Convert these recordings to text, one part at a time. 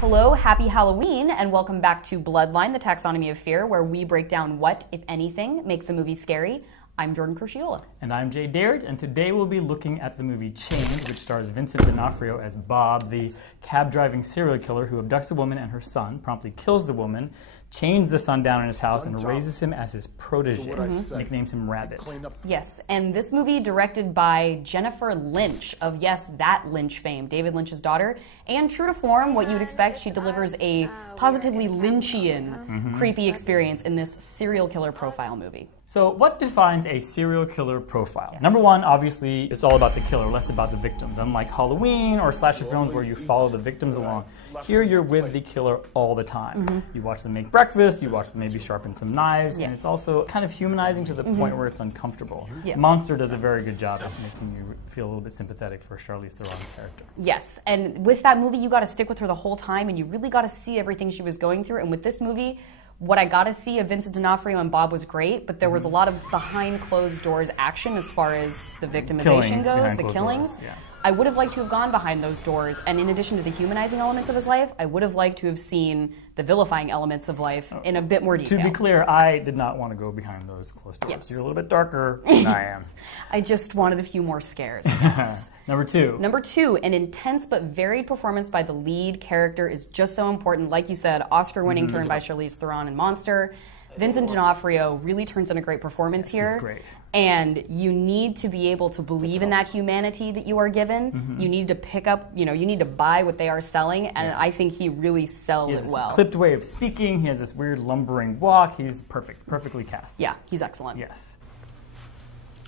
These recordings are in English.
Hello, happy Halloween, and welcome back to Bloodline, the Taxonomy of Fear, where we break down what, if anything, makes a movie scary. I'm Jordan Crucchiola. And I'm Jay Dared, and today we'll be looking at the movie Chained, which stars Vincent D'Onofrio as Bob, the cab-driving serial killer who abducts a woman and her son, promptly kills the woman, chains the son down in his house, and raises him as his protege, nicknames him Rabbit. Yes, and this movie directed by Jennifer Lynch of, yes, that Lynch fame, David Lynch's daughter, and true to form, what you would expect, she delivers a positively Lynchian, creepy experience in this serial killer profile movie. So what defines a serial killer profile? Yes. Number one, obviously, it's all about the killer, less about the victims. Unlike Halloween or slasher films where you follow the victims along, here you're with the killer all the time. You watch them make breakfast, you watch them maybe sharpen some knives, and it's also kind of humanizing to the point where it's uncomfortable. Monster does a very good job of making you feel a little bit sympathetic for Charlize Theron's character. Yes, and with that movie, you got to stick with her the whole time, and you really got to see everything she was going through. And with this movie, what I got to see of Vincent D'Onofrio and Bob was great, but there was a lot of behind closed doors action as far as the victimization goes, the killings. I would have liked to have gone behind those doors, and in addition to the humanizing elements of his life, I would have liked to have seen the vilifying elements of life in a bit more detail. To be clear, I did not want to go behind those closed doors. Yes. You're a little bit darker than I am. I just wanted a few more scares, yes. Number two. Number two, an intense but varied performance by the lead character is just so important. Like you said, Oscar-winning turn by Charlize Theron in Monster. Vincent D'Onofrio really turns in a great performance here. He's great. And you need to be able to believe in that humanity that you are given. You need to pick up, you need to buy what they are selling, and I think he really sells it well. He has this clipped way of speaking, he has this weird lumbering walk, he's perfectly cast. Yeah, he's excellent. Yes.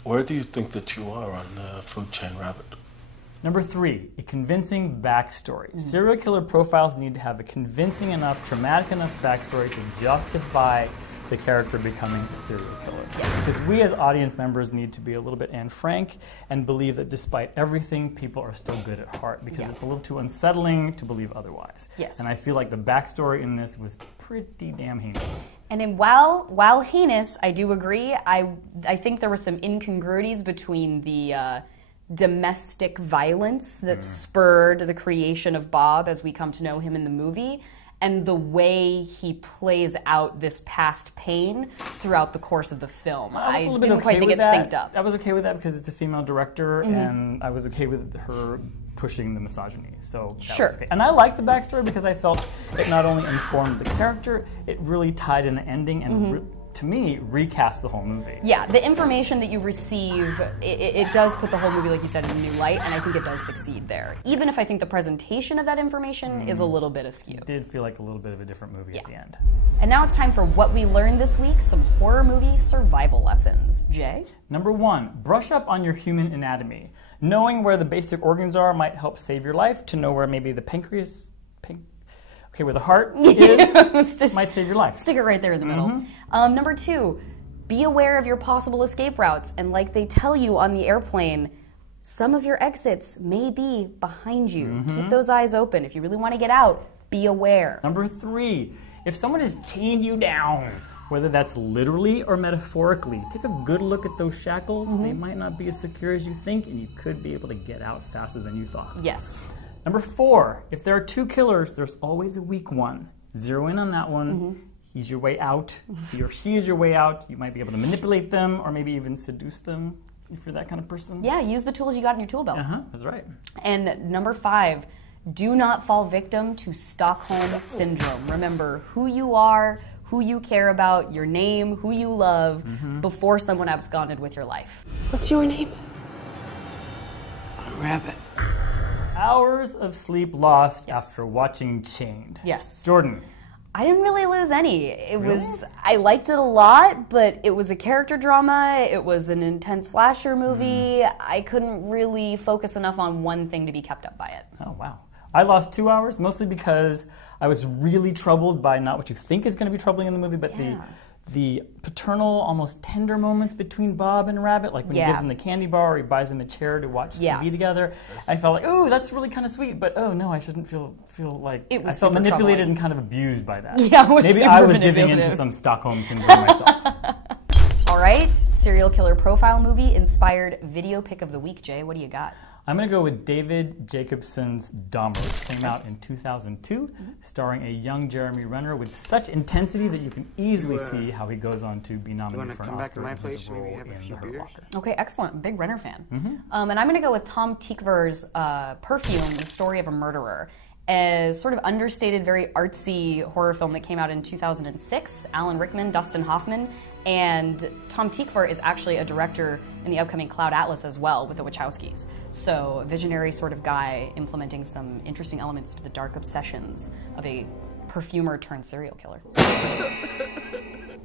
Where do you think that you are on the food chain, Rabbit? Number three, a convincing backstory. Serial killer profiles need to have a convincing enough, traumatic enough backstory to justify the character becoming a serial killer. Yes. Because we as audience members need to be a little bit Anne Frank and believe that despite everything, people are still good at heart, because it's a little too unsettling to believe otherwise. Yes. And I feel like the backstory in this was pretty damn heinous. And while heinous, I do agree. I think there were some incongruities between the domestic violence that spurred the creation of Bob as we come to know him in the movie, and the way he plays out this past pain throughout the course of the film. I didn't quite think it synced up. I was okay with that because it's a female director, and I was okay with her pushing the misogyny. So that was okay. And I liked the backstory because I felt it not only informed the character, it really tied in the ending and to me, recast the whole movie. Yeah, the information that you receive, it does put the whole movie, like you said, in a new light, and I think it does succeed there. Even if I think the presentation of that information is a little bit askew. It did feel like a little bit of a different movie at the end. And now it's time for what we learned this week, some horror movie survival lessons. Jay? Number one, brush up on your human anatomy. Knowing where the basic organs are might help save your life. To know where maybe the pancreas, where the heart is, might save your life. Stick it right there in the middle. Number two, be aware of your possible escape routes. And like they tell you on the airplane, some of your exits may be behind you. Keep those eyes open. If you really want to get out, be aware. Number three, if someone has chained you down, whether that's literally or metaphorically, take a good look at those shackles. They might not be as secure as you think, and you could be able to get out faster than you thought. Yes. Number four, if there are two killers, there's always a weak one. Zero in on that one. He's your way out. He or she is your way out. You might be able to manipulate them or maybe even seduce them if you're that kind of person. Yeah, use the tools you got in your tool belt. That's right. And number five, do not fall victim to Stockholm Syndrome. Remember who you are, who you care about, your name, who you love, before someone absconded with your life. What's your name? Rabbit. Hours of sleep lost after watching Chained. Yes. Jordan. I didn't really lose any. I liked it a lot, but it was a character drama. It was an intense slasher movie. I couldn't really focus enough on one thing to be kept up by it. Oh, wow. I lost 2 hours, mostly because I was really troubled by not what you think is going to be troubling in the movie, but the paternal, almost tender moments between Bob and Rabbit, like when he gives him the candy bar or he buys him a chair to watch TV together. I felt like, ooh, that's really kind of sweet, but oh no, I shouldn't feel like I felt manipulated and kind of abused by that. Maybe I was giving into some Stockholm Syndrome myself. All right, serial killer profile movie inspired video pick of the week, Jay. What do you got? I'm going to go with David Jacobson's Dahmer, which came out in 2002, starring a young Jeremy Renner with such intensity that you can easily see how he goes on to be nominated for an Oscar in his role in The Hurt Locker. Okay, excellent. Big Renner fan. And I'm going to go with Tom Tykwer's Perfume, The Story of a Murderer. A sort of understated, very artsy horror film that came out in 2006. Alan Rickman, Dustin Hoffman, and Tom Tykwer is actually a director in the upcoming Cloud Atlas as well with the Wachowskis. So visionary sort of guy implementing some interesting elements to the dark obsessions of a perfumer turned serial killer.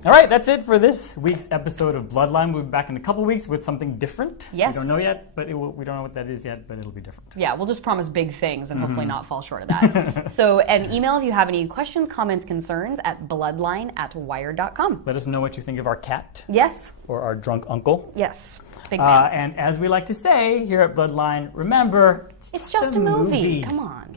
All right, that's it for this week's episode of Bloodline. We'll be back in a couple weeks with something different. Yes. We don't know yet, but we don't know what that is yet, but it'll be different. Yeah, we'll just promise big things and hopefully not fall short of that. So, an email if you have any questions, comments, concerns at bloodline@wired.com. Let us know what you think of our cat. Yes. Or our drunk uncle. Yes. Big fans. And as we like to say here at Bloodline, remember, it's just a movie. Come on.